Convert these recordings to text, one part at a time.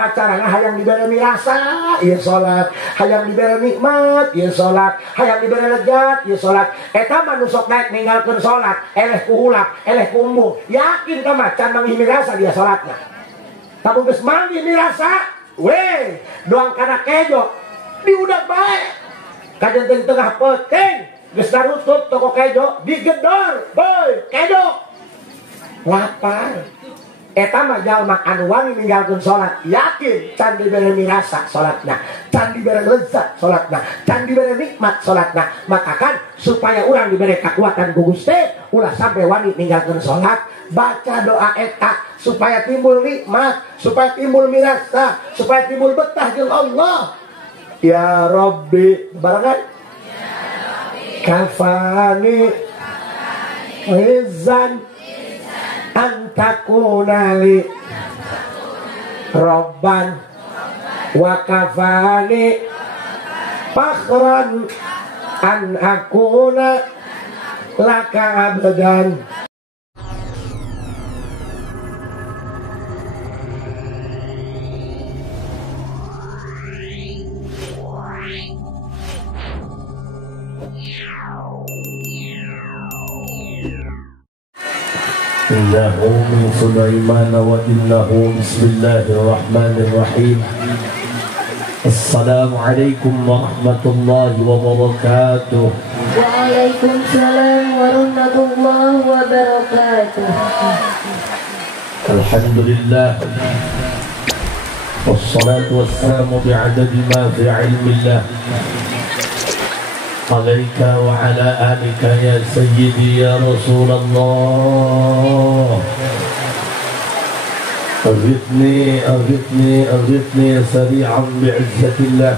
acaranya hayang diberi mirasa, ieu salat, hayang diberi nikmat, ieu salat, hayang diberi lejat, ieu salat. Eta mah nu sok daek ninggalkeun salat, eleh ku ulap, eleh ku embung. Yakin ka mah can manggih mirasa dia salatna. Tapi geus manggih mirasa, we, doang kana kejo, diudak bae. Kajenteng tengah penting, geus darutup toko kejo, digedor, boy, kejo. Lapar. Eta mah jalma anu wani ninggalkeun salat, yakin can dibere mirasa salatna, can dibere lezat salatna, can dibere nikmat salatna. Maka supaya urang dibere kekuatan ku Gusti, ulah sampai wani ninggalkeun salat, baca doa eta supaya timbul nikmat, supaya timbul mirasa, supaya timbul betah jeung Allah. Ya Rabbi, barengan. Kafani izan antakunali Robban wa kafani fakhran an akuna laka abdan. إنه من سليمان وإنه بسم الله الرحمن الرحيم. السلام عليكم ورحمة الله وبركاته. وعليكم السلام ورحمة الله وبركاته. الحمد لله والصلاة والسلام بعدد ما في علم الله عليك وعلى آلك يا سيدي يا رسول الله. أغثني أغثني أغثني سريعا بعزة الله.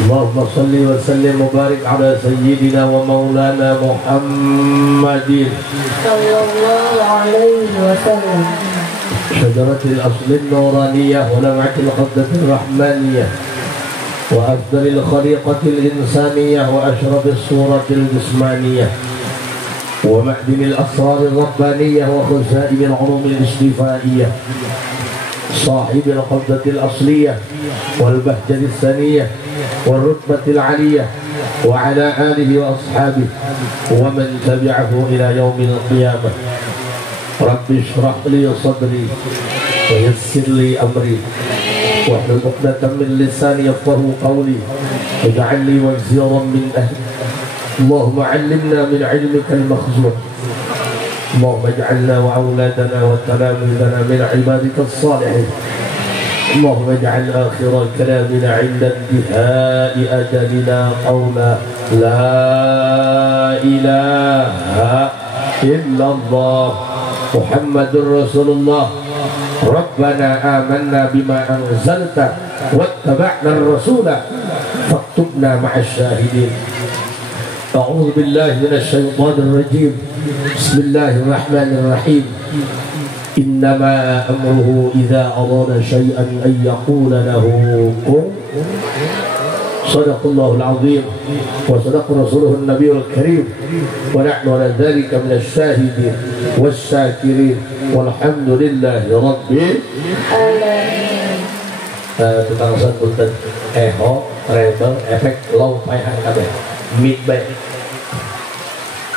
اللهم صل وسلم وبارك على سيدنا ومولانا محمد صلى الله عليه وسلم. شجرة الأصل النورانية ولمعة القبضة الرحمانية وأفضل الخليقة الإنسانية وأشرف الصورة الجسمانية ومعدن الأسرار الربانية وخزائن العلوم الاصطفائية صاحب القبضة الأصلية والبهجة الثانية والرتبة العلية وعلى آله وأصحابه ومن تبعه إلى يوم القيامة. رب اشرح لي صدري ويسر لي أمري واحلل عقدة من لساني يفقهوا قولي واجعل لي وزيرا من أهلي. اللهم علمنا من علمك المخزون. اللهم اجعلنا وأولادنا وتلاميذنا من عبادك الصالحين. اللهم اجعل آخر كلامنا عند انتهاء أجلنا قولا لا إله إلا الله محمد رسول الله. ربنا آمنا بما أنزلت واتبعنا الرسول فاكتبنا مع الشاهدين. أعوذ بالله من الشيطان الرجيم. بسم الله الرحمن الرحيم. إنما أمره إذا أراد شيئا أن يقول له كن. صدق الله العظيم وصدق رسوله النبي الكريم ونحن على ذلك من الشاهدين والشاكرين والحمد لله رب العالمين. Tukang punten eho, rebel, efek low payahan kabeh, mid bae.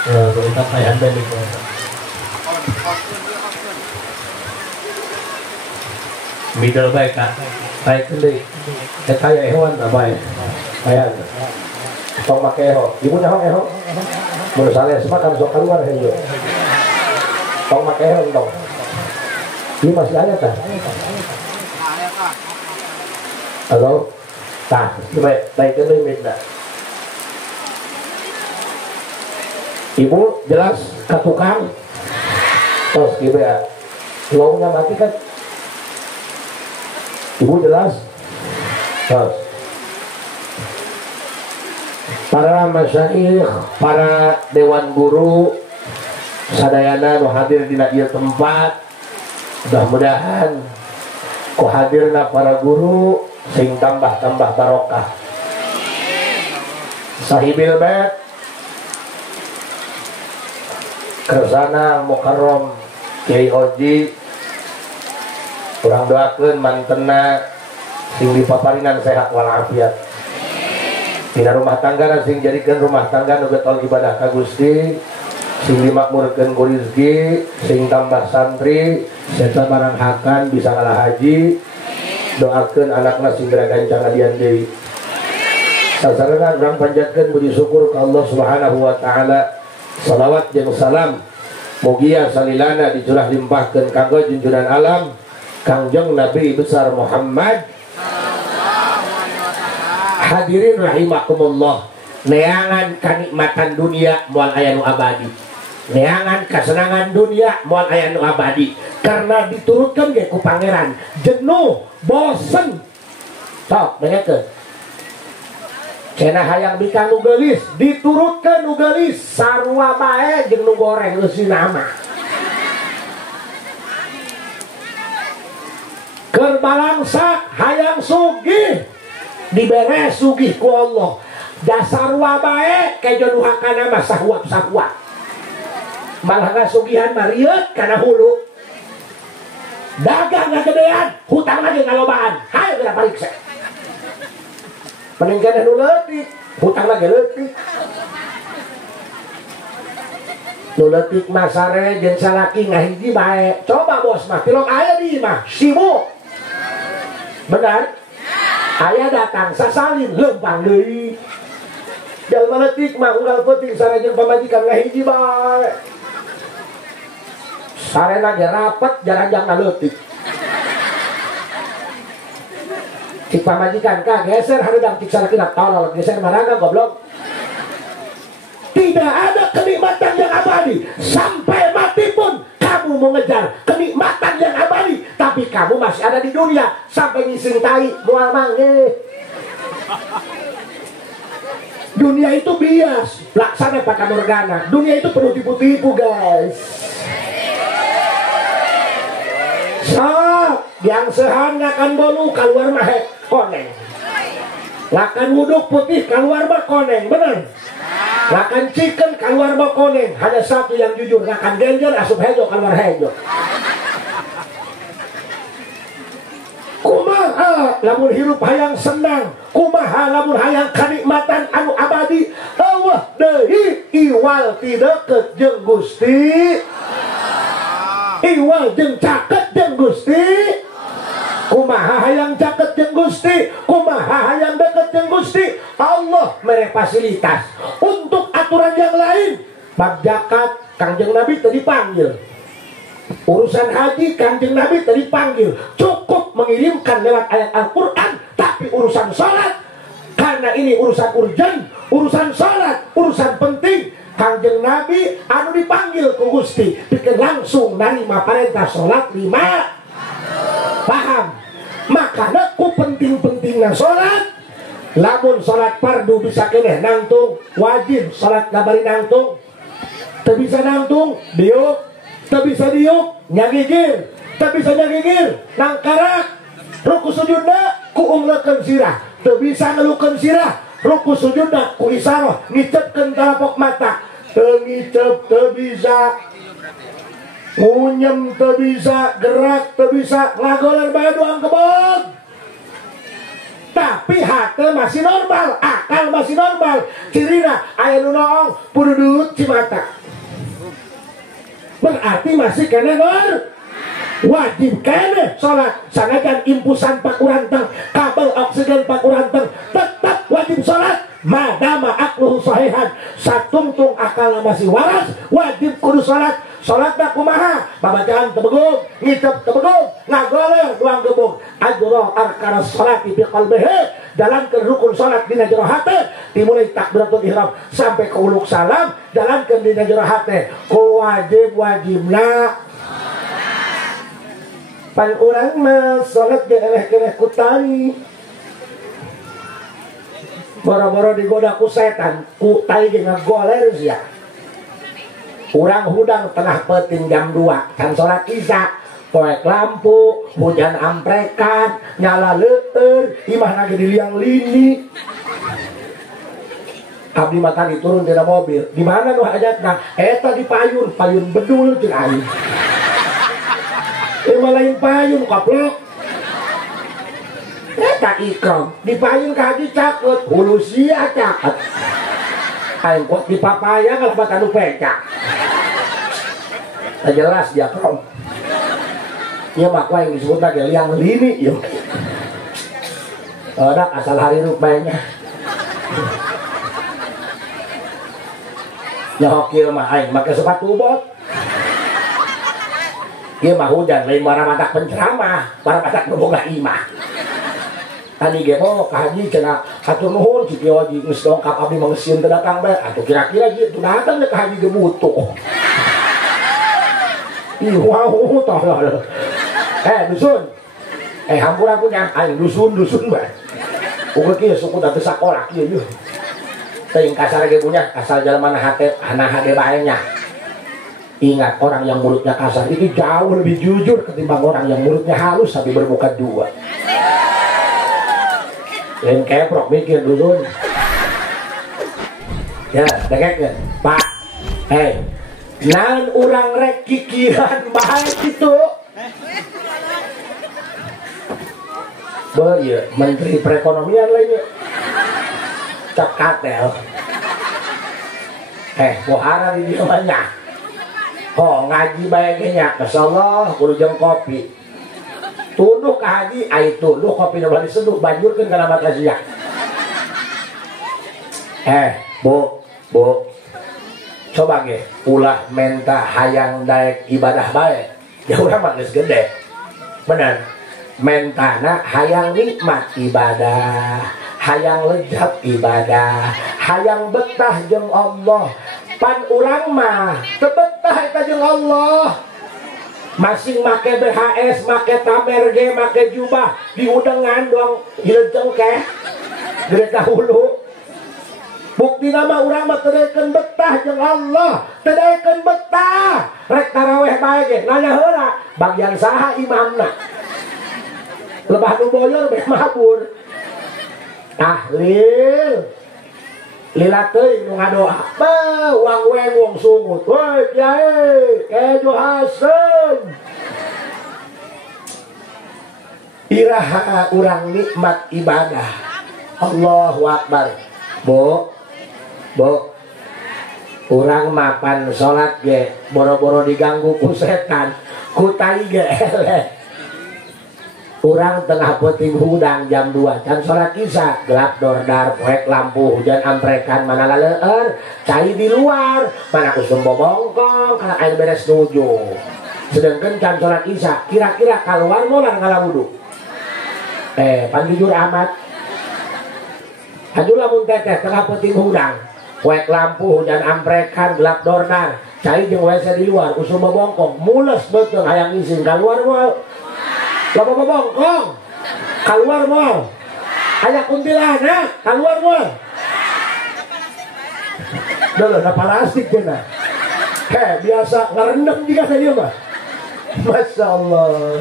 Kita payahan bae nih. Middle bae kak, baik deui. Eta aya ehoan bae. Payahan. Tong make eho, ibu nyaho eho. Mun sales mah kan sok keluar heuh. Tong make eho tong. Ini masih ada tah? Halo? Tah, baik deui minta. Ibu jelas ke tukang. Terus gitu ya. Lownya mati kan. Ibu jelas. Terus. Para masyayikh, para dewan guru sadayana nu hadir di ieu tempat, mudah-mudahan ku hadirna para guru sing tambah-tambah barokah. Sahibil bait Kersana Mukarram Kiai Oji kurang doakeun mantena sing dipaparinan sehat walafiat. Dina rumah tangga sing jadikeun rumah tangga nu getol ibadah ka Gusti, sing dimakmurkeun ku rezeki, sing tambah santri, serta barang hakan bisa ngalah haji. Doakeun anakna sing gancang adian deui. Sasarengan urang panjatkeun puji syukur ka Allah Subhanahu wa taala. Salawat jeung salam mugia salilana dicurah limpahkeun kanggo junjungan alam Kangjeng Nabi besar Muhammad. Hadirin rahimakumullah, neangan kanikmatan dunia moal aya nu abadi, neangan kesenangan dunia moal aya nu abadi, karena diturutkan ge ku pangeran jenuh bosen sok dengekeun cenah hayang bika nu geulis diturutkeun nu geulis sarua bae jeung nu goreng eusina mah keur balangsak hayang sugih dibere sugih ku Allah dasar wabae kayak jodoh hakana mah sahuap malah ngasugihan mariet karena hulu dagang ngagedean hutang lagi ngalobaan hayo kita pariksa peningkatan nu leutik hutang lagi leutik nu leutik masare jeung salaki ngahiji bae coba bos mah tilok aya di mah sibuk benar ayah datang sasalin lempang deui jalma leutik mah unggal peuting sareng pamajikan ngahiji bae sarena ge rapet jaranjangna leutik cik pamajikan ka geser hareudang cik sarakina tolol geser maraga goblok. Tidak ada kenikmatan yang abadi sampai mati pun kamu mengejar kenikmatan yang abadi, tapi kamu masih ada di dunia sampai ngising tai mual mangge. Dunia itu bias, laksana Fata Morgana. Dunia itu perlu tipu-tipu guys. Yang sehan ngakan bolu keluar mah koneng, ngakan wuduk putih keluar mah koneng, bener. Ngakan chicken keluar mah koneng. Hanya satu yang jujur, ngakan genjer asup hejo keluar hejo. Kumaha lamun hirup hayang senang, kumaha lamun hayang kanikmatan anu abadi. Allah deui iwal ti deukeut jeung Gusti, iwal jeung caket jeung Gusti. Kumaha hayang caket jeung Gusti, kumaha hayang deket jeung Gusti. Allah mere fasilitas untuk aturan yang lain. Bab zakat Kangjeng Nabi tadi panggil, urusan haji Kangjeng Nabi tadi panggil, cukup mengirimkan lewat ayat Al-Quran. Tapi urusan salat, karena ini urusan urgen, urusan salat, urusan penting, Kangjeng Nabi anu dipanggil ku Gusti bikin langsung narima perintah salat 5 paham. Makanya ku penting-pentingnya salat. Lamun salat fardu bisa keneh nangtung, wajib salat gabari nangtung. Teu bisa nangtung diuk, teu bisa diuk nyagigir, teu bisa nyagigir nangkarak. Ruku sujudna ku unglekeun sirah, teu bisa ngelukeun sirah. Ruku sujudna ku isarah ngicepkeun talapok mata, teu ngicep, teu bisa ngunyem, teu bisa gerak, teu bisa ngagoler bae doang kebog. Tapi hati masih normal, akal masih normal. Cirina aya nu noong pududut cimata, berarti masih kena wajib kena sholat. Sanajan impusan pakuranteng, kabel oksigen pakuranteng, tetap wajib sholat. Madama akluhu sahihan, satungtung akal masih waras, wajib kudu sholat. Sholatna kumaha? Babacaan tebegug, ngicep tebegug, ngagoler ruang gebung. Ajroh arkana sholati bi qalbihi, jalankeun rukun sholat dina jero hate, dimulai takbiratul ihram sampai ke uluk salam, jalankeun dina jero hate. Ku wajib-wajibna pan urang mah sholat ge eleh-eleh ku tai. Boro-boro digoda ku setan, ku tai ge ngagoler sia. Urang hudang tengah peting jam 2 kan sholat isya, poek lampu, hujan amprekan, nyala leuteur, imah lagi di liang lini. Abdi mah tadi turun tina mobil, di mana nu hajatna? Eta di payun bedul jeung aing. mah lain payung koplok. Eta ikram di payung ka haji caket, hulu sia caket. Aing kok di papaya ngalebat anu pecak. Tak jelas dia krom. Ieu mah yang disebut lagi liang lini ieu. Ada asal hari rupanya. Nyokil mah aing make sepatu bot. Ieu mah hujan lain bara matak penceramah, bara matak boga imah. Tadi ge mah ka haji cenah hatur nuhun si kieu haji geus dongkap abdi mangeuseun teu datang bae. Atuh kira-kira ieu teu datang ka haji ge butuh. Ih wow tah. Dusun. Hampura punya aing dusun bae. Uga kieu suku da teu sakola kieu. Teuing kasar ge punya asal jalemana hate hade bae nya. Ingat orang yang mulutnya kasar itu jauh lebih jujur ketimbang orang yang mulutnya halus tapi bermuka dua. Yang keprok mikir dulu. Ya, dekek Pak. Naon urang rek kikiran baik itu. Ya, Menteri Perekonomian lainnya. Cak katel. Pohara di dia banyak. Ngaji baiknya, masyaallah, kudu jeung kopi. Tunduk ke haji, tunduk kopi nabali seduh, banjurkan ke nama kasih. Bu, coba ge, ulah menta hayang daek ibadah baik. Ya urang mah geus gede. Bener. Mentana hayang nikmat ibadah, hayang lezat ibadah, hayang betah jeung Allah. Pan urang mah teu betah eta jeung Allah. Masing make BHS, make tamerge, make jubah, diudengan doang hileujeng keh. Gereka hulu. Bukti nama urang mah teu daekeun betah jeung Allah, teu daekeun betah. Rek taraweh bae ge, nanya heula, bagian saha imamna? Lebah nu boyor beh mabur. Tahlil. Lila teuing nu ngadoa. Wang weng wong sungut. Woi Kiai, Kejo Hasan. Iraha urang nikmat ibadah. Allahu Akbar. Bu. Urang mapan salat ge boro-boro diganggu ku setan. Ku tai ge eleh. Urang tengah peuting hudang jam 2 can salat isya gelap dordar poek lampu hujan amprekan mana laleur cai di luar mana kusum bobongkong kana air beres nuju sedangkan can salat isya kira-kira keluar molar ngalabudu pan jujur amat aduh lamun teteh tengah peuting hudang poek lampu hujan amprekan gelap dordar cai jeung WC di luar kusum bobongkong mules beuteung hayang isin keluar moal loba bobongkong keluar mal aya kuntilanak keluar mal dulu ada plastik cenah biasa ngarendem juga saja mah Masya Allah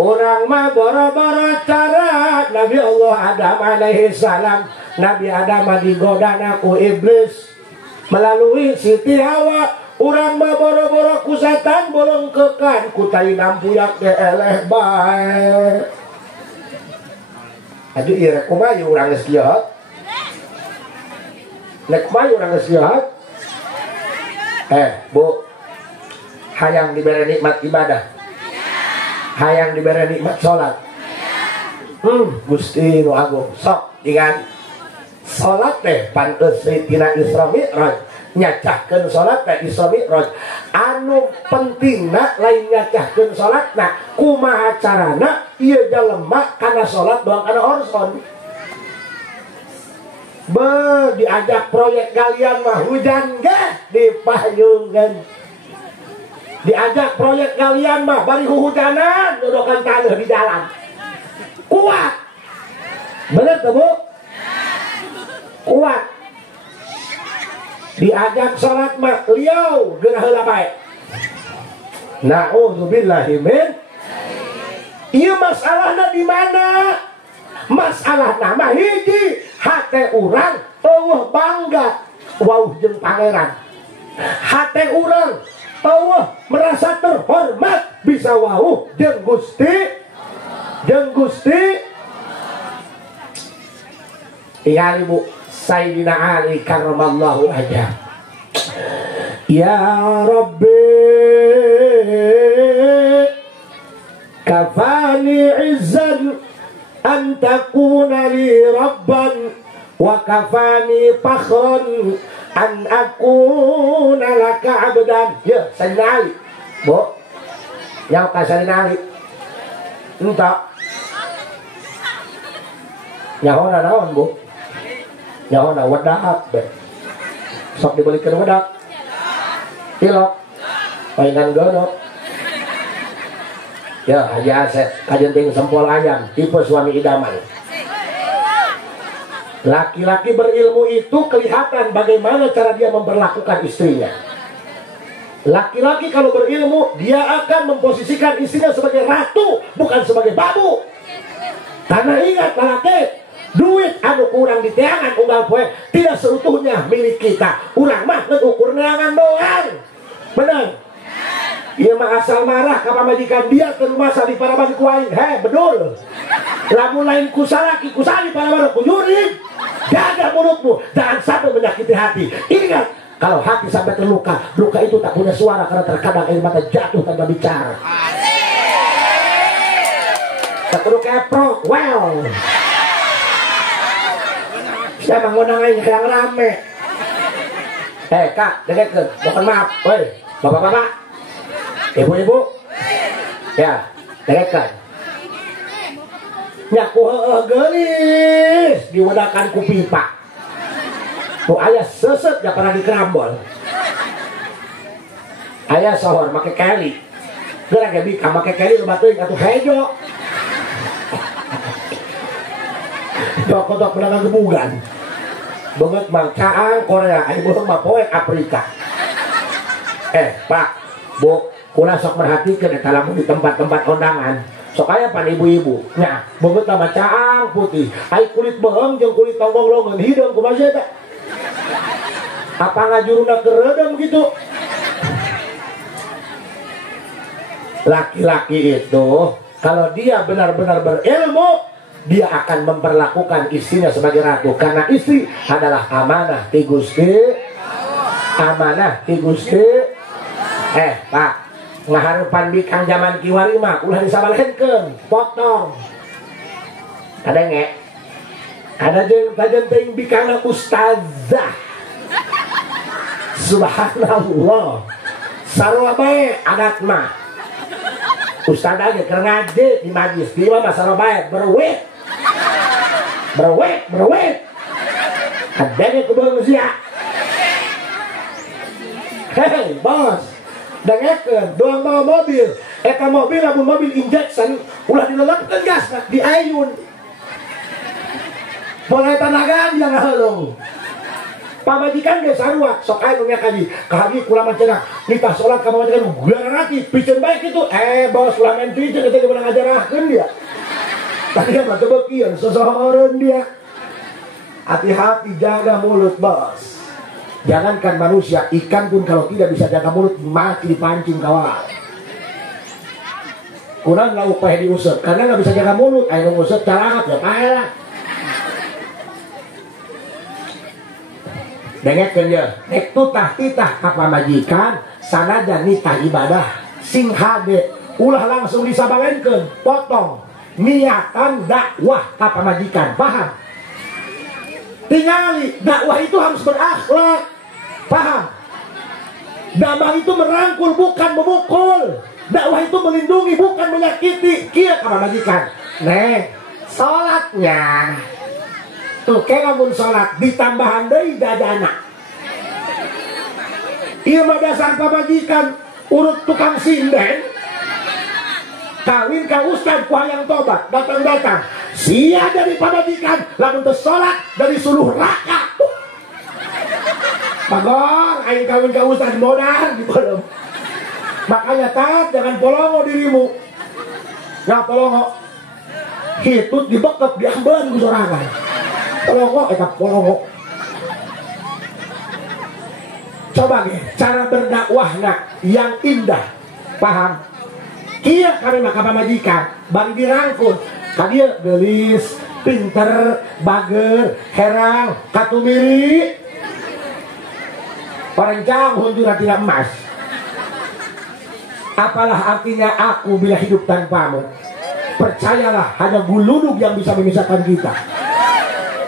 orang mah boro-boro cara Nabi Allah Adam alaihi salam Nabi Adam digoda ku iblis melalui Siti Hawa. Urang mah boro-boro ku setan bolong kekan ku tai nampuyak ge eleh bae. Aduh ieu rek kumaha urang geus kieu. Nek kumaha urang geus kieu. Bu. Hayang dibere nikmat ibadah. Hayang dibere nikmat salat. Gusti nu agung. Sok ingat. Salat teh pan euseuy tina Isra Mi'raj. Nyacahkeun salat ka Isra Mi'raj anu pentingna lain nyacahkeun salatna kumaha carana ieu jalema kana salat doang kana orson diajak proyek galian mah hujan ge dipayungkeun diajak proyek galian mah bari hujanan dodokan taneuh di dalam kuat bener tuh Bu kuat diajak salat mah liau geunah heula bae. Na'udzubillahi min. Ieu masalahna di mana? Masalahna mah hiji, hate urang eueuh bangga wauh jeung pangeran. Hate urang eueuh merasa terhormat bisa wauh jeung Gusti tingali Bu Sayyidina Ali karramallahu wajhah. Ya Rabbi kafani izzan an takuna li rabban wa kafani fakhran an akuna laka abdan. Ya Sayyidina Ali Bu, yang Sayyidina Ali entah nyahona naon Bu, nyahona wedak be sok dibelikan wedak pilok mainan godok ya Haji Asep kajenting sempol ayam tipe suami idaman. Laki-laki berilmu itu kelihatan bagaimana cara dia memperlakukan istrinya. Laki-laki kalau berilmu dia akan memposisikan istrinya sebagai ratu bukan sebagai babu. Karena ingat laki, duit anu kurang di teangan unggal poe tidak seutuhnya milik kita. Urang mah ngukur neangan doang. Benar. Ieu mah asal marah ka pamajikan dia ke rumah sali para bagi kuaing. Bedul. Lamun lain ku salaki ku sali para bagi ku nyuri. Jaga mulutmu, jangan sampai menyakiti hati. Ingat, kalau hati sampai terluka, luka itu tak punya suara karena terkadang air mata jatuh tanpa bicara. Tak perlu keprok, wow. Siapa ngonang aja yang rame. Kak, dengarkan, mohon maaf, woi, bapak-bapak, ibu-ibu, ya, dengarkan. Nyaku gelis diwadakan ku pipa. Tu ayah seset ya pernah dikerambol. Ayah sohor make keli. Gerak ya bika make keli lu batuin atuh hejo. Dok pedagang gebugan. Banget mang caang Korea, ai bohong mah poek Afrika. Pak, Bu, kula sok merhatikeun eta lamun di tempat-tempat kondangan. Sok aya pan ibu-ibu nya beungeut mah caang putih ai kulit beung jeung kulit tonggong-longeun hideung kumaha eta apa ngajuruna keredem gitu. Laki-laki itu kalau dia benar-benar berilmu dia akan memperlakukan istrinya sebagai ratu karena istri adalah amanah ti Gusti. Amanah ti Gusti. Pak, ngaharupan bikang zaman kiwari mah ulah disabalekeun potong. Ada nge? Ada jeung bikangna ustazah. Subhanallah. Sarua bae adat mah. Ustazah ge keur ngaji di majlis di mah sarua bae berwit. Ada ge kudu sia. Hei, bos. Dengarkan, doang bawa mobil. Eta mobil, lamun mobil injection, ulah dilelapkan gas, di ayun. Mulai tanagan yang halung. Pamajikan ge sarua, sok aya nu ngakaji. Kahagi kula mancenah, nitah salat ka pamajikan gula rati, piceun bae kitu. Bos ulah main piceun eta ge beunang ngajarahkeun dia. Tadi mah teu beukian sosohoreun dia. Hati-hati jaga mulut, bos. Jangankan manusia, ikan pun kalau tidak bisa jaga mulut mati dipancing kawan. Kurang nggak upaya diusap karena nggak bisa jaga mulut. Ayo ngusap calangat ya payah. Dengarkan ya, nek tutah titah apa majikan, sanajan nitah ibadah, sing hade, ulah langsung disabalenkeun, potong, niatan dakwah apa majikan, paham? Tingali, dakwah itu harus berakhlak. Paham? Dakwah itu merangkul bukan memukul. Dakwah itu melindungi bukan menyakiti. Kia kamu majikan. Sholatnya. Tuh kayak kamu sholat ditambahan deui dadana. Ieu mah dasar pamajikan urut tukang sinden. Kawin ka ustad ku hayang tobat, datang-datang. Sia dari pamajikan, lamun teu salat dari suluh raka. Pagong, aing kawin ka ustad modal di belum. Makanya tat jangan polongo dirimu. Ya polongo. Hitut dibekep diambeun ku sorangan. Polongo eta polongo. Coba ge cara berdakwahna yang indah. Paham? Kia kami maka pamajikan bari dirangkul kadia gelis pinter bager herang katumiri orang jauh untuk tidak emas. Apalah artinya aku bila hidup tanpamu? Percayalah hanya guludug yang bisa memisahkan kita.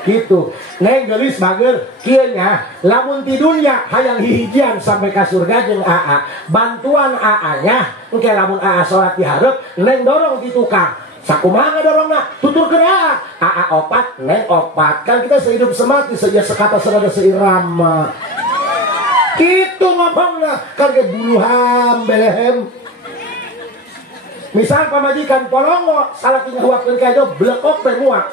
Gitu neng gelis bager kianya lamun ti dunya hayang hihijian sampai ke surga jeung AA bantuan AA-nya engke lamun AA salat dihareup neng dorong di tukang sakumaha dorongna tutur ke AA opat neng opat kan kita sehidup semati saja sekata serada seirama gitu ngomongna kan ke buluham belehem misal pamajikan polongo salah ngahuakeun ka jo blekok teh muak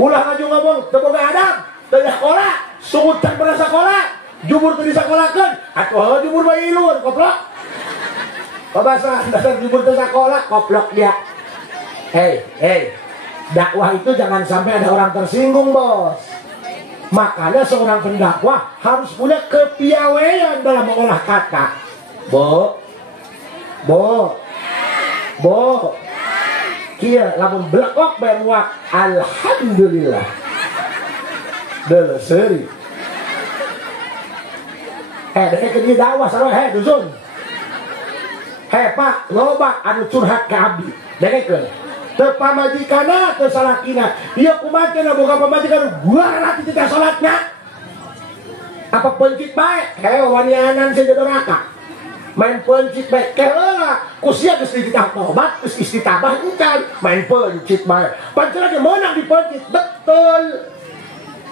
ulah ngaju ngomong teboga adab teu sekolah sungut can pernah sekolah jubur teu disakolahkeun atuh jubur bae ilun koplok bahasa dasar jubur teu sekolah koplok dia hei dakwah itu jangan sampai ada orang tersinggung bos makanya seorang pendakwah harus punya kepiawaian dalam mengolah kata bo kia lamun blekok bae muak alhamdulillah deuleu seuri deke ke dakwah sarua dusun pak loba anu curhat ka abdi dekekeun teu pamajikanna teu salakina ieu kumaha cenah boga pamajikan gua rati teh salatna apa pencit bae wanianan sejodoh neraka main pencit baik keheula kusia geus dititah tobat geus istitabah encan main pencit baik pancen menang di pencit betul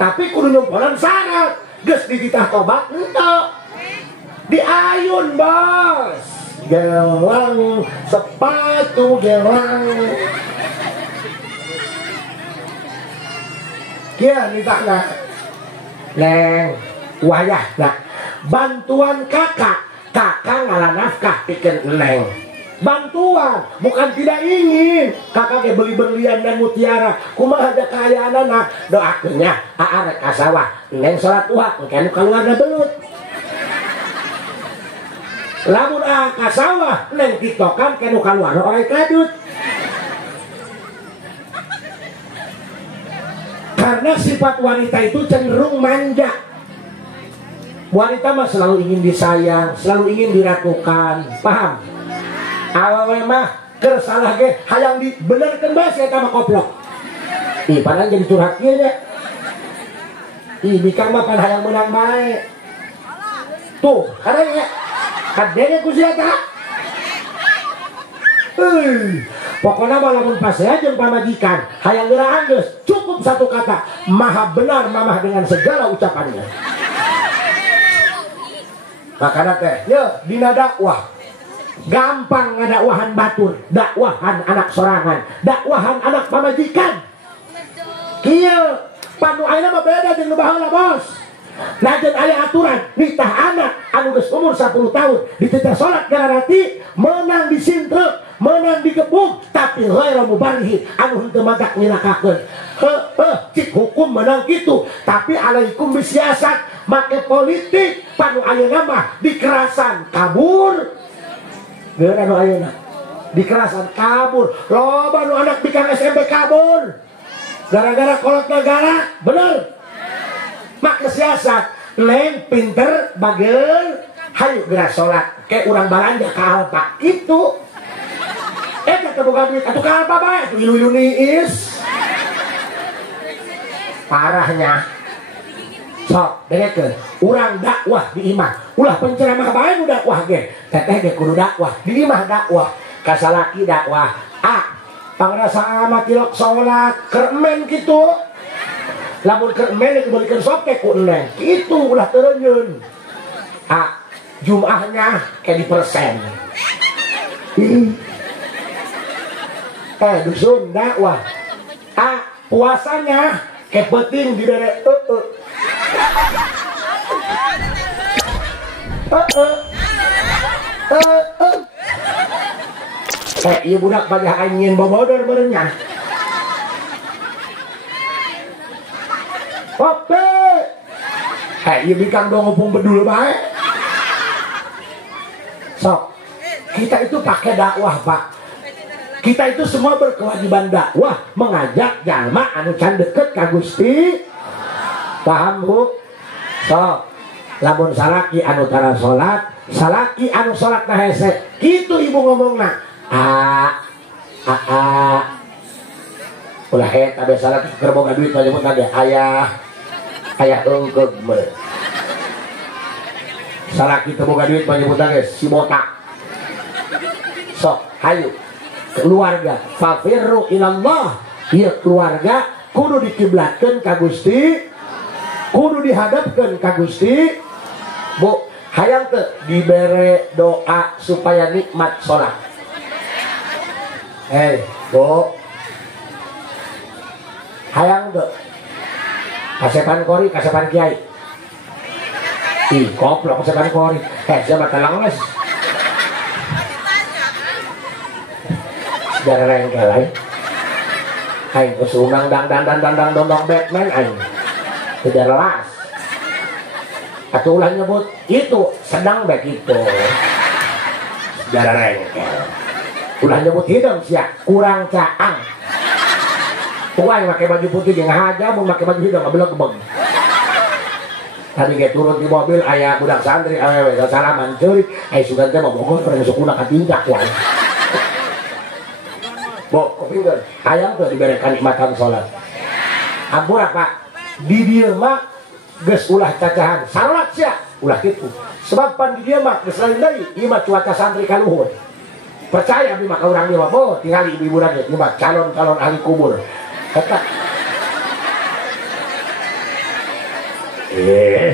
tapi kudu nyumpolan syarat geus dititah tobat henteu diayun bos gelang sepatu gelang kieu nitahna neng wayahna bantuan kakak ngalah nafkah pikir neng bantuan bukan tidak ingin kakak ge beli berlian dan mutiara kumaha ada kayaanana doakeunnya arek ka sawah neng salat duha engke keluarga belut lamun ka sawah neng tiktokan kenu keluarga orang kadut karena sifat wanita itu cenderung manja. Wanita mah selalu ingin disayang, selalu ingin diratukan, paham? Awewe mah keur salah ge hayang dibenerkeun bae eta mah koplok. Ih, padahal jadi curhat kieu nya. Ih, bika mah pan hayang menang bae. Tuh, kadang ya. Kadenge ku sia tah. Pokoknya mah lamun pasea jeung pamajikan, hayang geuraan geus cukup satu kata, maha benar mamah dengan segala ucapannya. Makanya teh, dina dakwah gampang ngadakwahan batur, dakwahan anak sorangan, dakwahan anak pamajikan. Kieu panu ayeuna mah beda jeung nu baheula bos. Najan aya aturan nitah anak anu geus umur 10 tahun dititah salat gararati menang disintrek, menang digebuk tapi ghairu mubarih anu henteu madak nilakakeun. Cik hukum menang gitu tapi alaikum bisiasat make politik panu ayeuna mah dikerasan kabur geus anu ayeuna dikerasan kabur loba nu anak bikang SMP kabur gara-gara kolot negara bener make siasat neng pinter bagel hayu geus salat ke urang balanja ka alpa kitu eta kebuka duit atuh ka alpa bae atuh ilu-ilu niis parahnya sok dengekeun urang dakwah di imah ulah penceramah bae nu dakwah ge teteh ge kudu dakwah di imah dakwah ka salaki dakwah pangrasa amat tilok salat kermen kitu lamun kermen dibelikeun soke ku neng kitu ulah teureunyeun jumahnya ke di persen dusun dakwah puasanya ke penting di dere iya budak pajah angin bobodor berenya oke iya bikang dong ngopung bedul bae sok Kita itu pakai dakwah, Pak. Kita itu semua berkewajiban dakwah, mengajak jalma anu can deket ka Gusti. Paham, Bu? So, lamun salaki anu tara salat, salaki anu salat na hese. Kitu ibu ngomongna. Ulah eta be salat keur boga duit mah nyebutna ge aya eungkeug meureun. Salaki teu boga duit mah nyebutna ge si botak. Sok, hayu keluarga fafirru ilallah. Ieu keluarga kudu dikiblatkeun ka Gusti, kudu dihadapkeun ka Gusti. Bu, hayang teu dibere doa supaya nikmat salat? Bu, hayang tuh kasepan kori, kasepan kiai. Ih, koplok kasepan kori. Siapa telang les? Sejarah rengkel ay. Aing kesunang dang dondong Batman aing. Sejarah las. Atuh ulah nyebut itu sedang begitu. Sejarah rengkel. Ulah nyebut hidung sia kurang caang. Tuan pakai baju putih jeung haja, mun pakai baju hidung beleg-beleg. Tadi ge turun di mobil aya budak santri awewe salaman ceurik, ai sugan teh mah Bogor keur sukuna ka tingkak wae. Bo, kopingkeun, hayang teu dibere kanikmatan salat. Ampura Pak, di dieu mah geus ulah cacahan salat sia, ulah kitu. Sebab pan di dieu mah geus lain deui, ieu mah cuaca santri ka luhur. Percaya abi mah ka urang ieu mah, bo, tingali ibu-iburan ieu mah calon-calon ahli kubur. Kata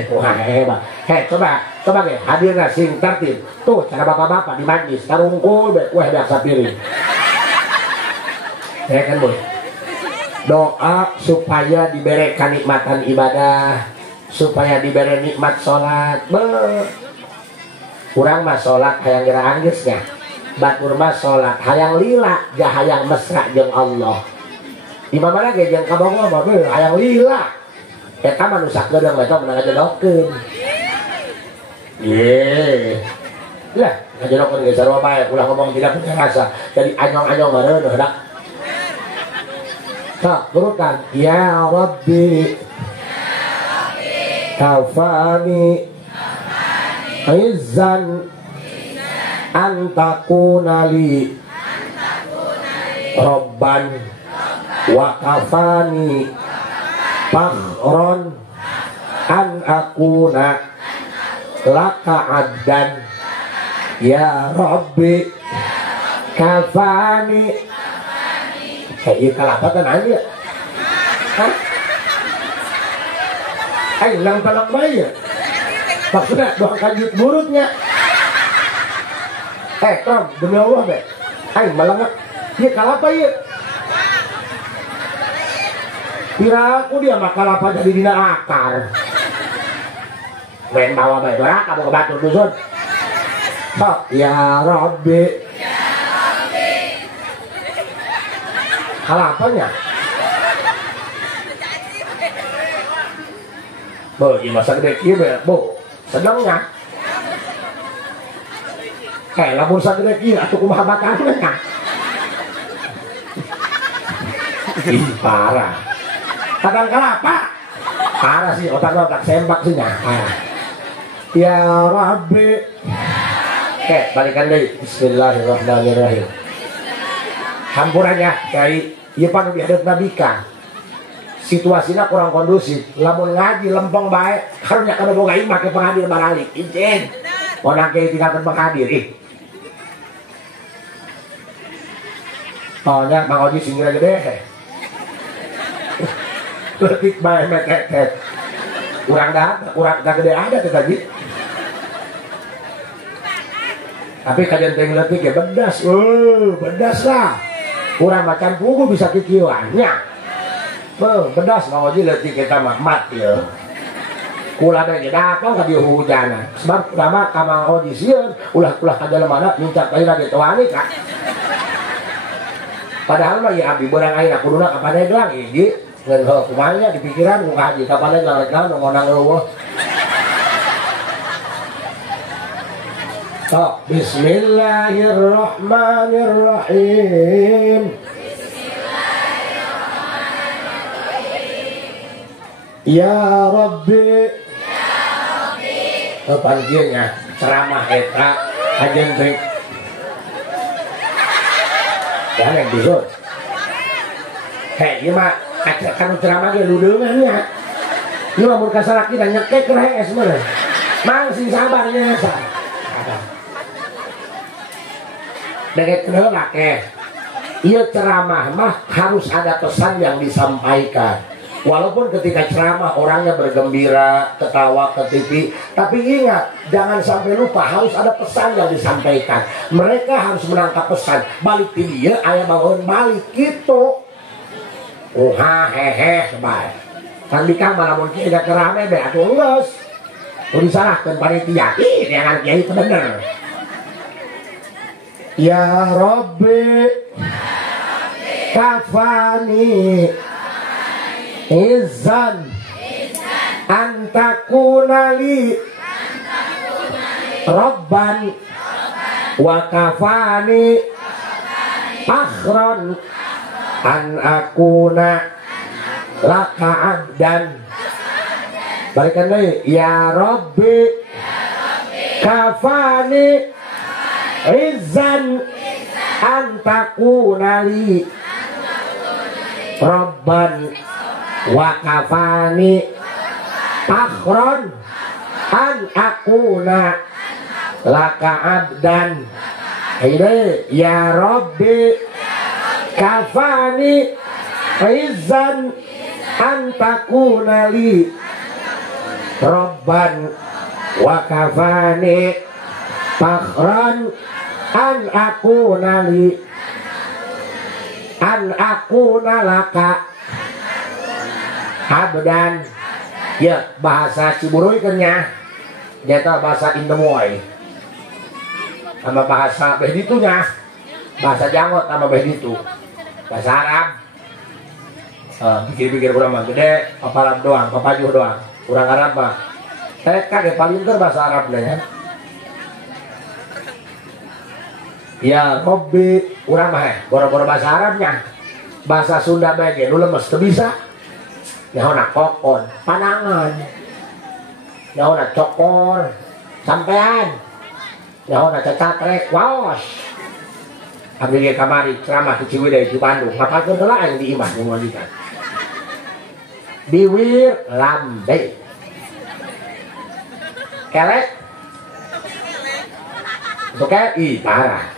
wah hebat. Coba ge hadirna sing tertib. Tuh cara bapak-bapak di majlis tarungkul be weh biasa piring. Ya kan, Bu? Doa supaya diberi kenikmatan ibadah, supaya diberi nikmat salat. Urang mah salat hayang geraan geus nya. Batur mah salat hayang lila, jah hayang mesra jeung Allah. Di mana ge jeung kabogor mah hayang lila. Eta mah nu sakedeung eta meunang ngajodokeun. Lah, ngajodokeun ge sarua bae ulah ngomong tidak punya rasa. Jadi anyong-anyong meureun hendak. Tak berutan ya Rabbi kafani izzan antakunali Rabban wa kafani fakhron an akuna laka addan ya Rabbi kafani. Iya kalapatan aja. Hah? Ayo lang talang bayi ya. Maksudnya doa kanjut murutnya. Tom, demi Allah be. Ayo malangak. Iya kalapa ya. Kira aku dia mah kalapa jadi dina akar. Main bawa bayi doa kamu ke Batur Dusun. Sok ya Rabbi. Kalapanya bo, ini masa gede kieu be, bo, sedangnya lamun sagede kieu atuh kumaha bakanna. Ih, parah. Kadang kalapa. Parah sih otak-otak sembak sih nya. Ya Rabbi. Balikan deui. Bismillahirrahmanirrahim. Hampurannya dari ieu panu dihadap Nabi ka. Situasinya kurang kondusif. Lamun ngaji lempeng bae, karunya kada boga imah ke penghadir baralik. Ijen. Onang ke tinggalkeun penghadir ih. Oh nya Mang Oji singira gede. Letik bae metet. Urang gede ada teh tadi. Tapi kajian teh letik ya bedas. Bedas lah. Kurang macan pugu bisa kikieuannya. Bedas Mang Oji letik kita mah mat ya. Kula teh datang ka dieu hujanan. Sebab urang ka Mang Oji sieun ulah-ulah ka jalemana mincak bae lagi tewani ka. Padahal mah ya abdi beurang ayeuna kuduna ka Pandeglang hiji ngeun heuh kumaha di pikiran ku haji ka Pandeglang rek naon ngonang eueuh. Oh, Bismillahirrahmanirrahim. Ya Rabbi. Panggilnya ceramah eta ajen trik. Ya yang dusur. Hei, ieu mah kan ceramah ge ludeungan nya. Ieu mah mun kasalaki dan nyekek rees mah. Mang sing sabarnya sa. Deket heula ke. Ieu ceramah mah harus ada pesan yang disampaikan. Walaupun ketika ceramah orangnya bergembira, ketawa ke TV, tapi ingat, jangan sampai lupa harus ada pesan yang disampaikan. Mereka harus menangkap pesan. Balik ti dia, aya bangun balik gitu. Hehe, baik. Kan bika malah mun kieu da rame be atuh geus. Udah disalahkeun panitia. Ih, jangan kiai itu bener. Ya Rabbi, kafani izan antakunali Rabban wa kafani akhron an akuna laka abdan. Balikan lagi. Ya Rabbi, kafani izan antakunali Rabban wa kafani akhron an akuna laka abdan. Ini ya Rabbi, kafani izan antakunali Rabban wa kafani akhron an akuna laka abdan. Ya bahasa Ciburuy kenya nyata bahasa Indomoy sama bahasa Behditunya, bahasa Jangot sama Behditu, bahasa Arab. Pikir-pikir kurang mah gede papalan doang, papajuh doang, kurang Arab mah kagak paling bahasa Arab lah ya. Ya Robbi, urang mah boro-boro bahasa Arabnya. Bahasa Sunda bae nu lemes teu bisa. Nyaona kokon, panangan. Nyaona cokor, sampean. Nyaona cacatrek, waos. Abdi ge kamari ceramah di Ciwidey di Bandung. Ngapalkeun heula aing di imah nu ngadikan. Diwir lambe. Kelek. Oke, ih parah.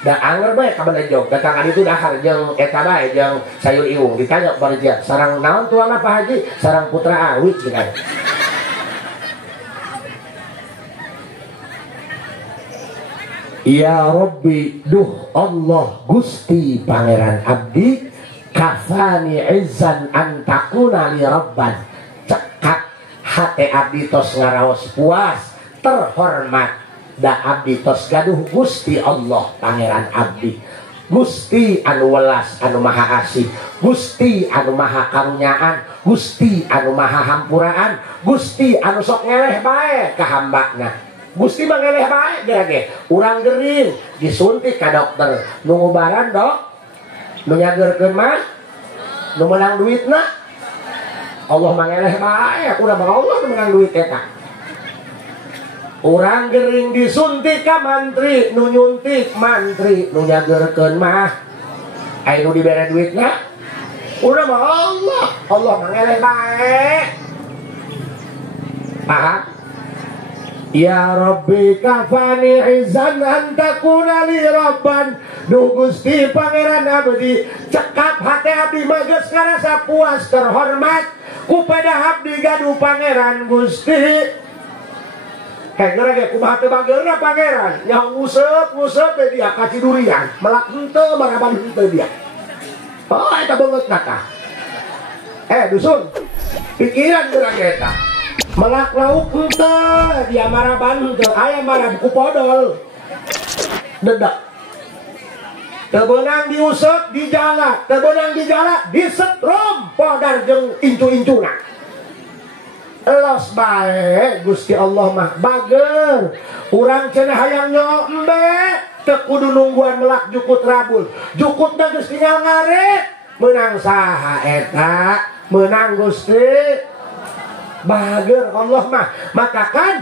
Da anger bae ka Balejog, datang ari itu dahar jeung eta bae jeung sayur iung ditanya panitia, sareng naon tuanna Pak Haji? Sareng Putra Awi cenah. Ya Rabbi, duh Allah Gusti Pangeran Abdi, kafani izzan antakuna li Rabban. Cekak hate abdi tos ngaraos puas, terhormat. Da abdi tos gaduh Gusti Allah Pangeran Abdi, Gusti anu welas anu maha asih, Gusti anu maha karunyaan, Gusti anu maha hampuraan, Gusti anu sok ngeleh bae ka hambana. Gusti mah ngeleh bae ge urang gering disuntik ka dokter nu ngubaran dok, nu nyageurkeun mah nu menang duitna. Allah mah ngeleh bae, urang mah Allah nu menang duit eta. Urang gering disuntik ka mantri, nu nyuntik mantri, nu nyageurkeun mah aya nu dibere duitna. Urang mah Allah, Allah mah ngeleh bae. Paham? Ya Rabbi, kafani izan antakuna li Rabban. Duh Gusti Pangeran Abdi, cekap hati abdi mah geus ngarasa puas terhormat ku pada abdi gaduh Pangeran Gusti. Kayak ngerage kumaha teu bageurna Pangeran, nyaho nguseup we dia ka Cidurian, melak henteu maraban henteu dia. Oh eta beungeutna tah. Dusun, pikiran gerage eta. Melak lauk henteu dia maraban henteu, aya marab ku podol. Dedak. Teu beunang diuseup di jala, teu beunang di jala disetrom podar jeung incu-incuna. Elos bae Gusti Allah mah bager. Urang cenah hayang nyombe teu kudu nungguan melak jukut rabul. Jukutna geus tinggal ngaret. Menang saha eta? Menang Gusti. Bager Allah mah. Maka kan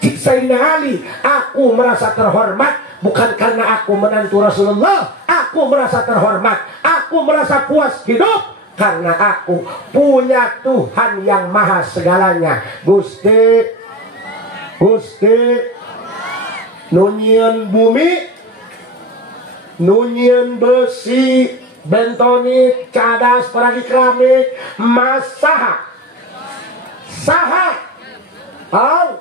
cik Sayyidina Ali, aku merasa terhormat bukan karena aku menantu Rasulullah. Aku merasa terhormat, aku merasa puas hidup karena aku punya Tuhan yang maha segalanya. Gusti nunyian bumi, nunyian besi, bentonik, cadas, peragi keramik, masaha saha. Oh,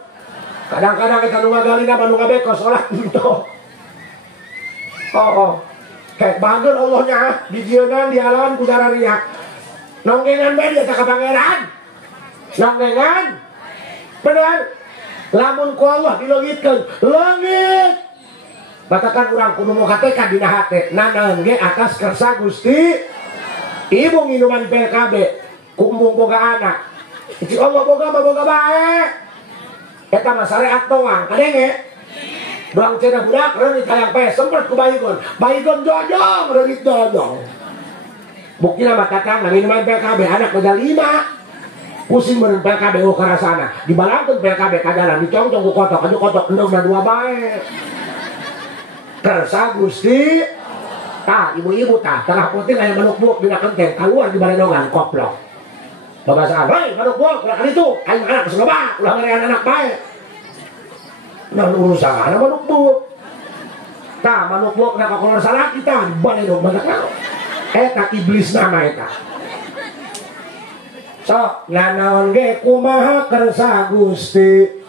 kadang-kadang kita nunggu gali nama nunggu bekos olah gitu. Kayak bager Allahnya di jieunaan di alam kudara riak. Nonggengan media tak pangeran. Nonggengan. Benar. Lamun ku Allah dilengitkeun, leungit. Batakan urang kudu mogatekan dina hate. Nanaeun ge atas kersa Gusti. Ibu minuman PKB, kumpung boga anak. Iki Allah boga bae. Eta mah syariat doang, kadenge. Doang cenah budak reunit hayang pe sempet ku baygon. Baygon jojong, reunit jojong. Buktina mah tatang minuman PKB anak udah 5. Pusing beureun PKB ke rasana. Dibalangkeun PKB ka jalan dicongcong ku kotok, anu kotok endogna 2 bae. Kersa Gusti. Tah ibu-ibu tah tengah putih aya manuk buuk dina kenteng keluar di baledongan koplok. Babasaan, "Hei, manuk buuk, ulah kan itu, aing anak geus loba, ulah ngarean anak bae." Nah urusan ana manuk buuk. Tah manuk buuk na ka kolor salaki tah baledog badak naon. Eta iblis nama eta. Sok nanaon ge kumaha kersa Gusti.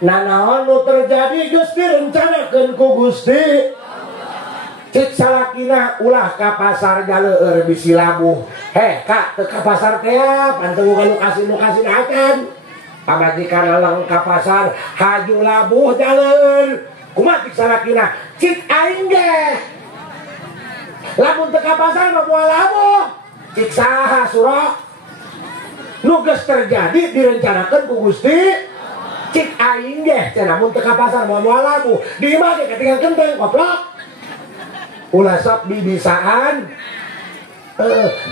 Nanaon nu terjadi geus direncanakeun ku Gusti. Cik salakina ulah ka pasar jaleur bisi labuh. Heh kak teu ka pasar teh panteu nu kasih akan. Pamajikan leleng ka pasar haju labuh jaleur. Kumaha cik salakina? Cik aing ge. Lamun teu ka pasar mah moal labuh. Cik saha surah? Nu geus terjadi direncanakeun ku Gusti. Cik aing ge cenah mun teu ka pasar moal labuh. Di imah ge ketinggalan kenteng goblok. Ulah sok bibisaan.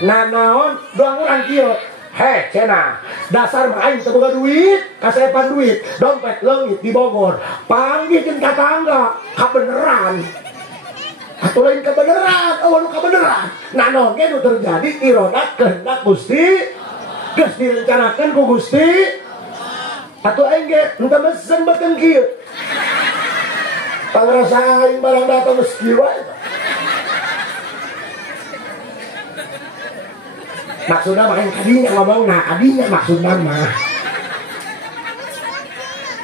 Nanaon doang urang kieu. Heh cenah, dasar mah aing teu boga duit, kasepan duit, dompet leungit di Bogor. Panggih jeung tatangga, kabeneran. Atuh lain kabeneran, nu kabeneran. Nanaon ge nu terjadi irodat kehendak Gusti. Geus direncanakeun ku Gusti. Atuh aing ge henteu mesen beuteung kieu. Pangrasa aing barang datang geus kieu wae. Maksudnya main kadinya ngomong, nah kadinya maksudnya mah.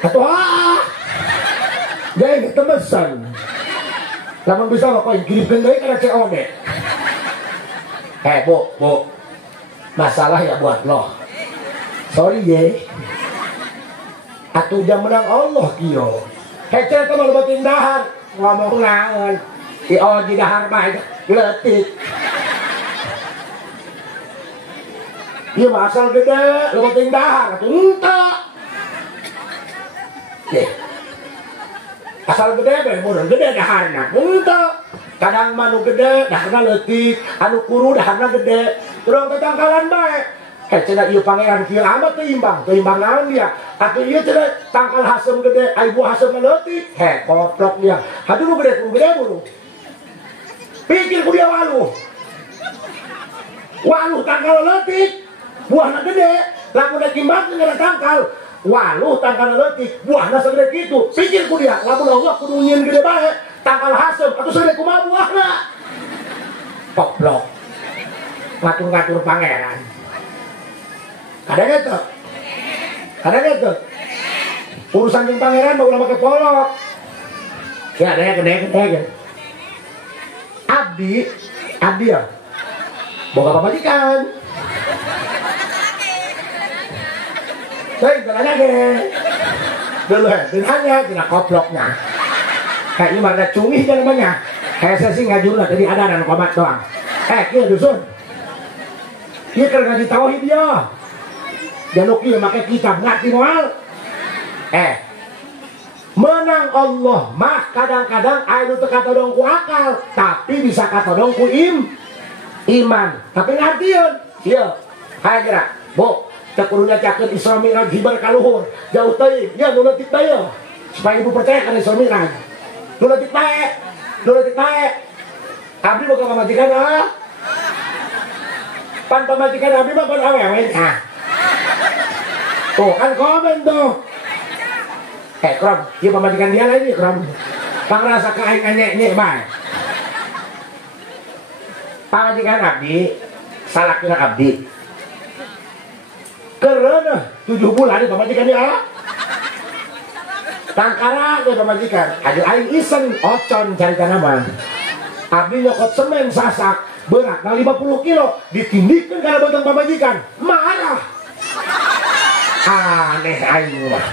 Atau jadi temesan. Lamun bisa lo koin kirimkan deui kana COD. Bu, masalah ya buat lo. Sorry ye. Atuh jam menang Allah kieu. Hece teh mah leutik dahar ngomong naon. Si Oji dahar mah leutik. Iya mah asal gede, leutik dahar atuh henteu. Asal gede bae mun gede daharna henteu. Kadang mah nu gede daharna leutik, anu kuru daharna gede. Turang tetangkalan bae. Cenah ieu pangeran kieu amat teu imbang naon dia. Atuh ieu cenah tangkal hasem gede, ai buah hasem leutik. He, koplok dia. Haduh nu gede buru. Pikir ku dia waluh. Waluh tangkal leutik. Buahna gede, lamun da kimbang geus tangkal. Waluh tangkal leutik, buahna sagede kitu. Pikir ku dia, lamun Allah kudu nyieun gede bae, tangkal hasem atuh sagede kumaha buahna. Koplok. Ngatur-ngatur pangeran. Kadang itu. Urusan jeung pangeran mah ulah make polok. Ya ada gede. Abdi ya. Boga pamajikan. Saya jalan aja. Dulu hanya tina koploknya. Kayak ini ada cungih namanya. Kayak saya sih ngajurna tadi ada dan komat doang. Kieu dusun. Ieu keur ngaji tauhid dia. Jangan kieu make kitab ngerti moal. Menang Allah mah kadang-kadang aya teu katodong ku akal, tapi bisa katodong ku iman. Tapi ngartieun, ieu. Haye geura, Bu, teu kudu nyacakeun Isra Mi'raj hibar ka luhur. Jauh teuing, ya nu leutik teh supaya ibu percaya kana Isra Mi'raj. Nu leutik bae. Abdi boga pamajikan pan pamajikan abdi mah pan awewe nya. Tuh kan komen tuh. Krom, ieu pamajikan dia lain nih Krom. Pangrasa ka aing nyek-nyek bae. Pamajikan abdi, salakna abdi. Kereuneuh 7 bulan di pamajikan dia. Tangkara ge pamajikan, adu aing iseng ocon carita nama. Abdi nyokot semen sasak berat 50 kilo ditindikeun kana botong pamajikan, marah. Aneh aing mah.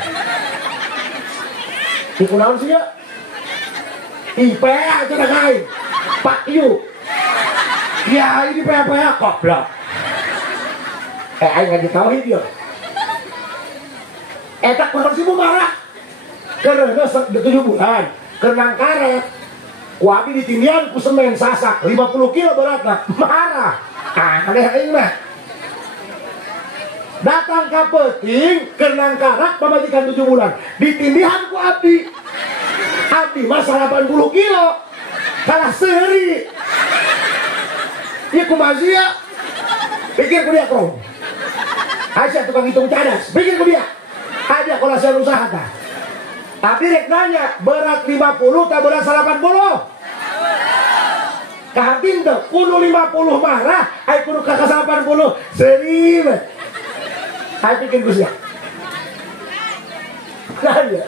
Iku naon sih ya? IPA cenah aing. Pak Yu. Ya ini PA goblok. Aing ngaji tauhid yo. Eta kunaon sih marah? Karena 7 bulan kenang karet ku abdi ditindian ku semen sasak 50 kilo beratna marah. Aneh aing mah. Datang ka peuting kenang karet pamajikan 7 bulan ditindihan ku abdi mah 80 kilo kalah seuri. Ieu kumaha sia? Pikir ku dia Krom. Aja tukang hitung cadas, pikir ku dia. Ada kolasan usaha tah. Tapi rek nanya, berat 50 tak berat 80? Kahatin tuh, kudu 50 marah, ay kudu kakak 80 seri. Ay pikir gue siap. Nanya.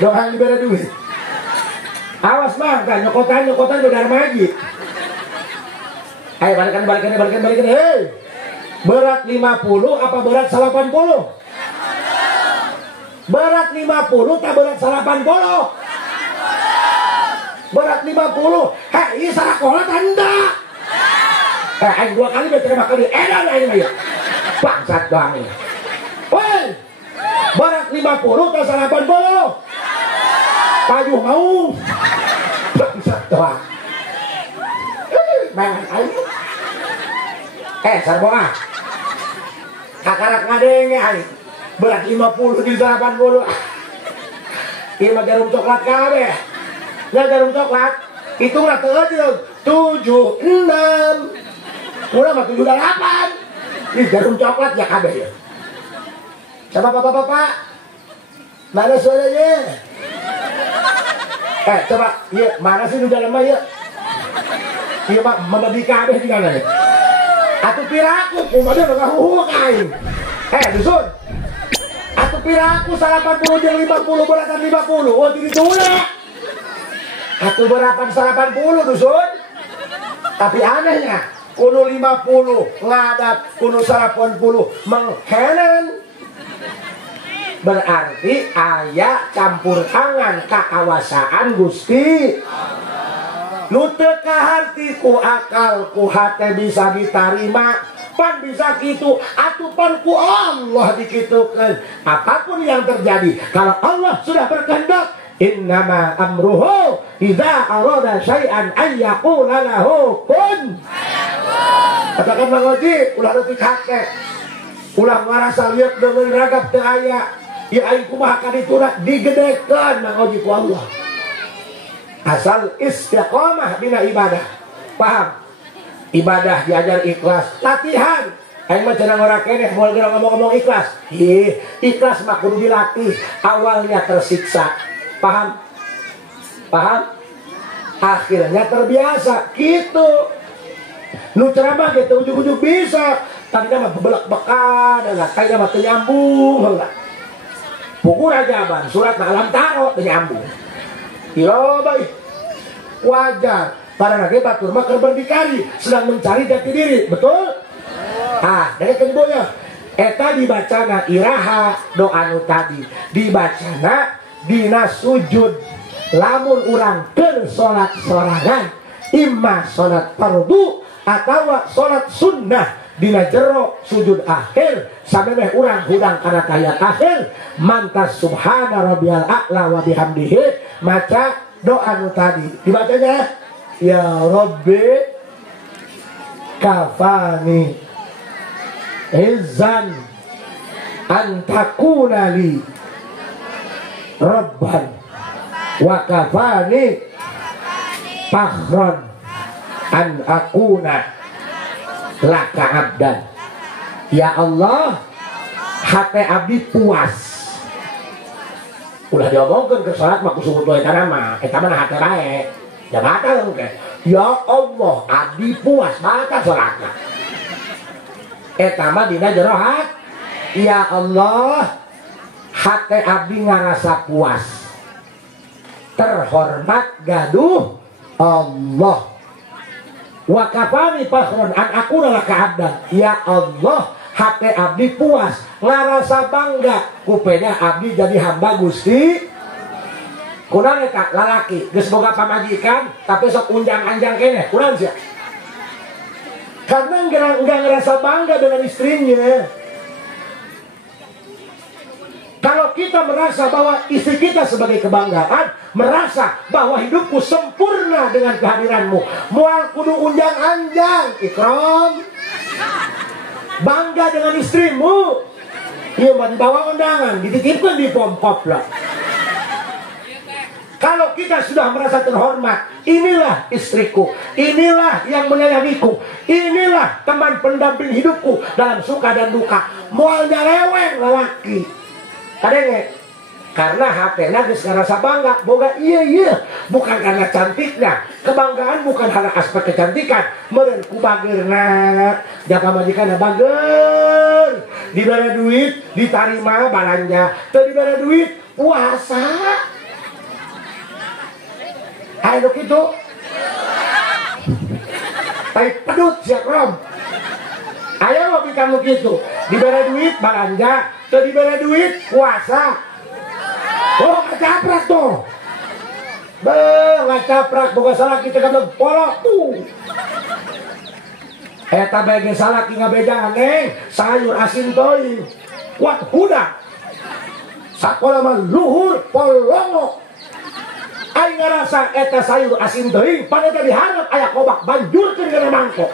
Doang diberi duit. Awas bang, kan nyokotan udah armaji. Ayo balikan. Hei, berat 50 apa berat 80? Berat 50 tak berat 80? Berat 50. Hei, sarakola tanda. Aing 2 kali berterima kali. Edan aing mah. Bangsat doang ini. Woi. Berat 50 tak 80? Pajuh mau. Bangsat doang. Main aing. Sarboa. Kakarak ngadenge aing. Berat 50 di 80. Ieu mah jarum coklat kabeh. Ya jarum coklat. Itu mah teu aja 76. Ulah mah 78. Ih jarum coklat ya kabeh ya. Coba Bapak. Mana suaranya? Coba, iya mana sih di dalam mah ya? Iya mah membabi kabeh di kana. Atuh piraku kumaha nu ngahuhu kain. Dusun. Atuh piraku 80 jeung 50 beratan 50. Oh di ditu we. Atuh beratan 80 dusun. Tapi anehnya kuno 50 ngadap kuno 80 menghenen. Berarti aya campur tangan kakawasaan Gusti nu teu kaharti ku akal ku hate bisa ditarima pan bisa gitu atuh pan ku Allah dikitukeun. Apapun yang terjadi kalau Allah sudah berkehendak innama amruhu idza arada syai'an ay yaqula lahu kun fayakun. Katakan Bang Oji ulah leutik hake ulah ngarasa lieur deui ragap teu aya ya aing kumaha ka ditura digedekeun Bang Oji ku Allah. Asal istiqomah dina ibadah. Paham? Ibadah diajar ikhlas, latihan. Aing mah cenah ora keneh moal ngomong-ngomong ikhlas. Ikhlas mah kudu dilatih. Awalnya tersiksa. Paham? Akhirnya terbiasa. Gitu. Nu ceramah gitu ujug-ujug bisa. Tadinya mah bebelek-bekan, enggak kaya mah teu nyambung, enggak. Buku Rajaban, surat Alam Taro teu nyambung. Yo baik. Wajar. Para nage batur mah keur berdikari, sedang mencari jati diri, betul? Dari keduanya eta dibacana iraha doa nu tadi dibacana dina sujud lamun urang keur salat sorangan imma salat fardu atawa salat sunnah dina jero sujud akhir samemeh urang hudang kana tahiyat akhir mantas subhana rabbiyal a'la wa bihamdihi maca doa nu tadi dibacanya ya rabbi kafani izzan antakuna li rabban wa kafani fakhran an akuna laka abdan. Ya Allah, hati abdi puas. Ulah diomongkan ke salat mah kusubut doa eta mah, eta mah hati bae. Ya batal engke. Ya Allah, abdi puas batal salatna. Eta mah dina jero hat. Ya Allah, hati abdi ngarasa puas. Terhormat gaduh Allah. Wa kafani fakhron an akuna laka abdan. Ya Allah, hati abdi puas ngarasa bangga kupeda abdi jadi hamba Gusti. Kunaon eta lalaki geus boga pamajikan tapi sok unjang-anjang keneh kunaon sia? Karena enggak ngerasa bangga dengan istrinya. Kalau kita merasa bahwa istri kita sebagai kebanggaan, merasa bahwa hidupku sempurna dengan kehadiranmu, mual kudu unjang-anjang, ikram, bangga dengan istrimu, iya dibawa undangan, dititipkan di pom-pop lah. Kalau kita sudah merasa terhormat, inilah istriku, inilah yang menyayangiku, inilah teman pendamping hidupku dalam suka dan duka, mual nyareweng lelaki. Kadang karena hatena geus ngarasa bangga, boga iya bukan karena cantiknya. Kebanggaan bukan hanya aspek kecantikan, meureun ku bageurna, jaka majikanna bager, dibere duit ditarima balanja, teu dibere duit puasa. Ayo kitu. Tai pedut sia Rom. Ayo mau kamu gitu, diberi duit belanja, tuh diberi duit puasa. Oh ngacaprak tuh, ngacaprak boga salah kita kan polok tuh. Eta bagi salah kita beda neng, sayur asin toy, kuat huda, sakola mah luhur polongo. Aing ngerasa eta sayur asin toy, paneta diharap ayak kobak banjurkeun kana mangkok.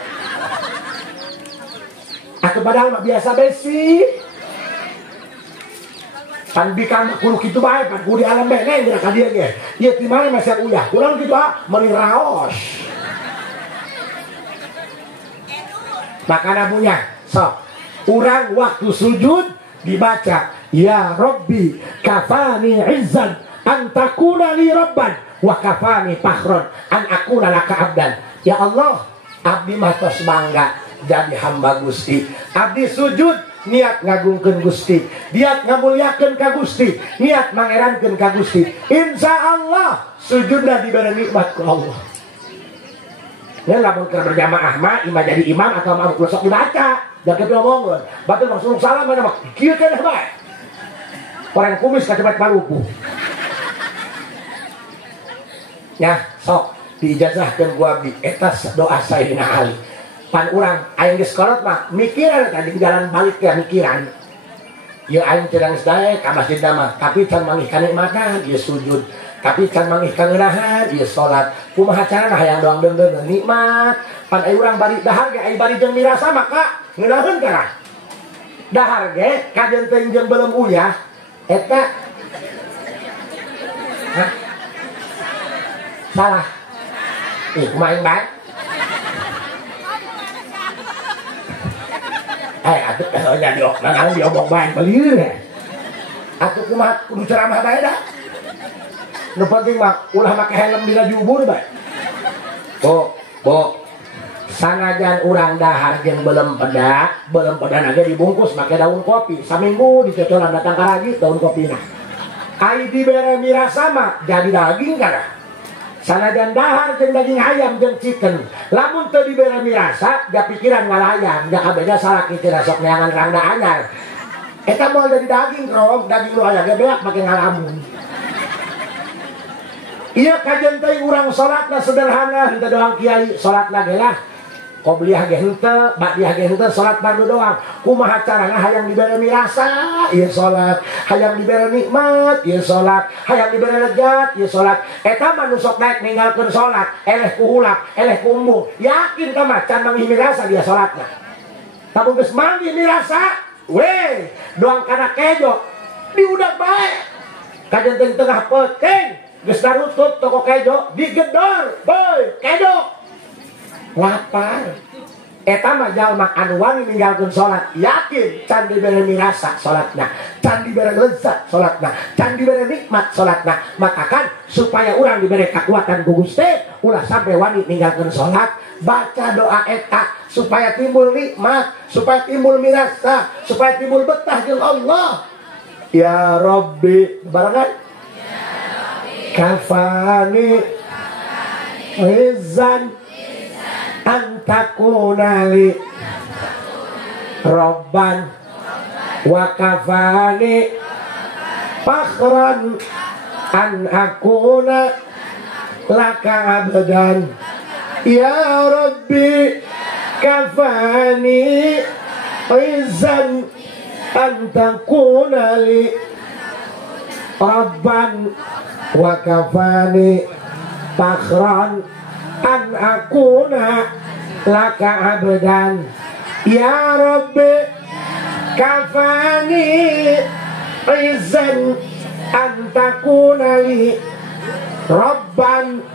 Aku padahal mah biasa besi. Pan bikang kudu kitu bae, pan kudu di alam bae neng gerak ka dieu ge. Ieu ti mana masih uyah. Kunaon kitu meuli raos. Makana punya. Sok. Urang waktu sujud dibaca, ya Rabbi kafani izzan an takuna li rabban wa kafani fakhron an akuna laka abdan. Ya Allah, abdi mah tos bangga jadi hamba Gusti. Abdi sujud niat ngagungkeun Gusti, niat ngamuliakeun ka Gusti, niat mangerankeun ka Gusti. Insyaallah sujudna diberi nikmat ku Allah. Ya lamun keur berjamaah mah imam jadi imam atau mah sok dibaca, jangan diomongkeun. Batur maksud salam mana mah kieu keneh bae. Orang kumis kacepat Maluku. Ya, sok diijazahkeun ku abdi eta doa Sayyidina Ali. Pan urang aing geus kolot mah mikiran tadi jalan balik ya mikiran. Ya aing cerang sadaya ka masjid mah, tapi can mangih kanikmatan ieu sujud, tapi can mangih kageurahan ieu salat. Kumaha carana hayang doang deung nikmat. Pan aya urang bari dahar ge aya bari jeung mirasa maka ngeunaheun kana. Dahar ge kaden teh jeung belum uyah eta. Hah? Salah. Kumaha aing bae? Atuh jadi nangan diomong bae belieu ya. Atuh kumaha kudu ceramah bae dah. Nu penting mah ulah make helm dina jubur bae. Bo. Sanajan urang dahar jeung belum peda nage dibungkus make daun kopi. Saminggu dicocolan datang ka ragi daun kopina. Ai dibere mirasa mah jadi daging kana. Sanajan dahar jeung daging ayam jeung chicken, lamun teu dibere mirasa da pikiran ngalayang, da kabeda salaki teh sok neangan rangda anyar. Eta moal jadi daging Rom, daging nu aya ge beak make ngalamun. Ieu kajen teh urang salatna sederhana, henteu doang kiai salatna ge lah qobliyah ge henteu, ba'diyah ge henteu, salat fardu doang. Kumaha carana hayang dibere mirasa, ieu salat. Hayang dibere nikmat, ieu salat. Hayang dibere lejat, ieu salat. Eta mah nu sok daek ninggalkeun salat, eleh ku hulak, eleh ku embung. Yakin tah mah can manggih mirasa dia salatna. Tapi geus manggih mirasa, weh, doang kana kejo. Diudak bae. Kajenteung tengah peuting, geus darutup toko kejo, digedor, boy, kejo. Lapar. Eta mah jalma anu wani ninggalkeun salat, yakin can dibere mirasa salatna, can dibere lezat salatna, can dibere nikmat salatna. Makakan supaya urang dibere kekuatan ku Gusti, ulah sampai wani ninggalkeun salat, baca doa eta supaya timbul nikmat, supaya timbul mirasa, supaya timbul betah jeung Allah. Ya Rabbi, barengan. Kafani rizan antakunali Robban wa kafani fakhran an akuna laka abdan. Ya Rabbi kafani rizan antakunali Robban wa kafani fakhran an akuna laka abdan. Ya Rabbi kafani izan antakuna li Rabban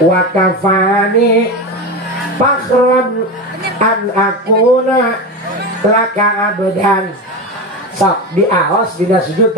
wa kafani fakhran an akuna laka abdan. Sok diaos dina sujud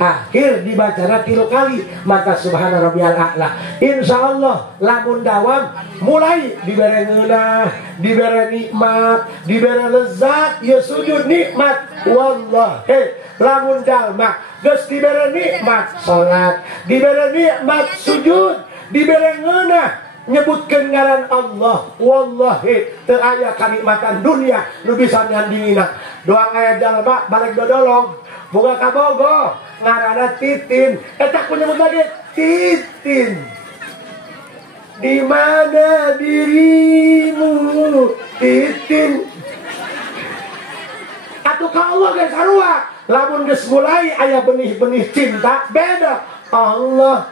akhir dibacana 3 kali maka subhana rabbiyal a'la. Insyaallah lamun dawam mulai dibere ngeunah, dibere nikmat, dibere lezat, ya sujud nikmat. Wallahi lamun dalma geus dibere nikmat salat, dibere nikmat sujud, dibere ngeunah nyebutkeun ngaran Allah, wallahi teu aya kanikmatan dunia nu bisa nyandingina. Doang aya jalma balik dodolong boga kabogo ngaranna Titin, eta ku nyebut lagi Titin. Di mana dirimu Titin? Atuh ka Allah geus sarua. Lamun geus mulai aya benih-benih cinta beda. Allah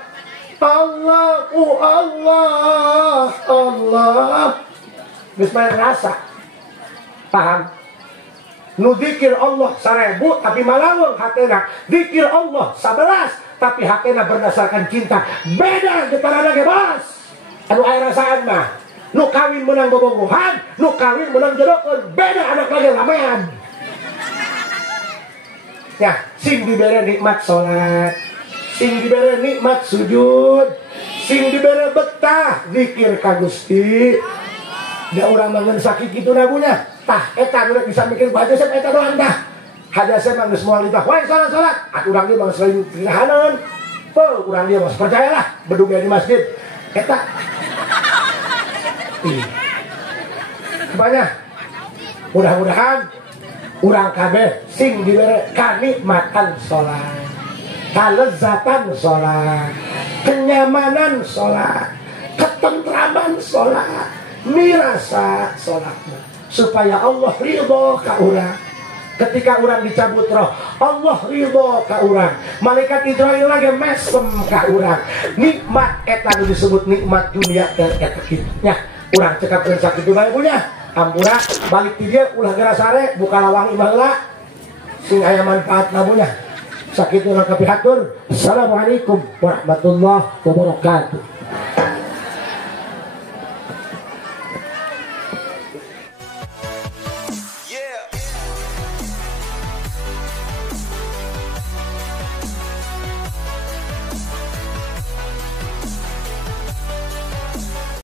Allahu Allah Allah geus main rasa. Paham? Nu zikir Allah 1000 tapi malaweng hatena, zikir Allah 11 tapi hatena berdasarkan cinta. Beda getarana ge bos. Anu aya rasaan mah nu kawin menang bobogohan, nu kawin menang jodokeun, beda anak lagi ramean. Ya, sing dibere nikmat salat, sing dibere nikmat sujud, sing dibere betah zikir ka Gusti. Da urang mangeun sakit kitu nagunya. Tah eta nu bisa mikir bae sep eta doang tah. Hadase mah geus moal ditah, "Woi salat-salat." Atuh urang ieu mah selain pilihaneun. Peuh urang ieu mah percayalah bedug di masjid. Eta. Banyak. Mudah-mudahan urang kabeh sing dibere kanikmatan salat, kalezatan salat, kenyamanan salat, ketentraman salat, mirasa salatna, supaya Allah ridho ka urang. Ketika urang dicabut roh, Allah ridho ka urang. Malaikat Israil lagi mesem ka urang. Nikmat eta nu disebut nikmat dunia teh eta kitu nya. Urang cekapkeun sakitu bae punya. Ampura balik ti dieu ulah gara sare buka lawang imah heula. Sing aya manfaatna punya. Sakitu urang kapihatur. Assalamualaikum warahmatullahi wabarakatuh.